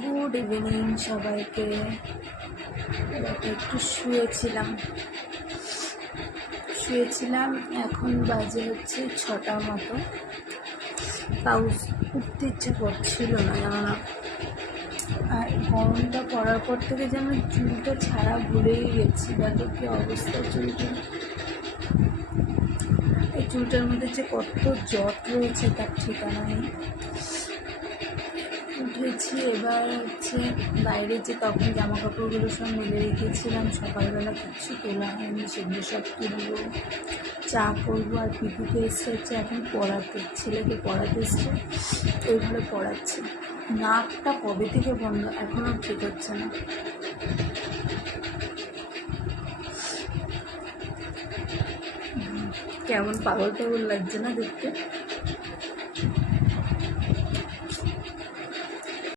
Good evening সবাইকে। একটু শুয়েছিলাম এখন বাজে হচ্ছে 6টার মতো। তাও উঠতে ইচ্ছা করছিল না, জানো না। আর গরমটা পড়ার পর থেকে যেন চুলটা ছাড়া ভুলেই গেছি। দেখো কি অবস্থা চুলটা। এই চুলটার মধ্যে যে কত জট রয়েছে তার ঠিকানা নেই। উঠেছি, এবার হচ্ছে বাইরে যে তখন জামা কাপড়গুলো সব মেলে রেখেছিলাম সকালবেলা, কিচ্ছু তোলা হয়নি, সেগুলো সব তুলবো, চা করবো। আর পিকুকে এসছে হচ্ছে এখন পড়াতে, ছেলেকে পড়াতে এসছে, ওইভাবে পড়াচ্ছে। নাকটা কবে থেকে বন্ধ, এখনও ঠিক হচ্ছে না। কেমন পাগল পাগল লাগছে না দেখতে।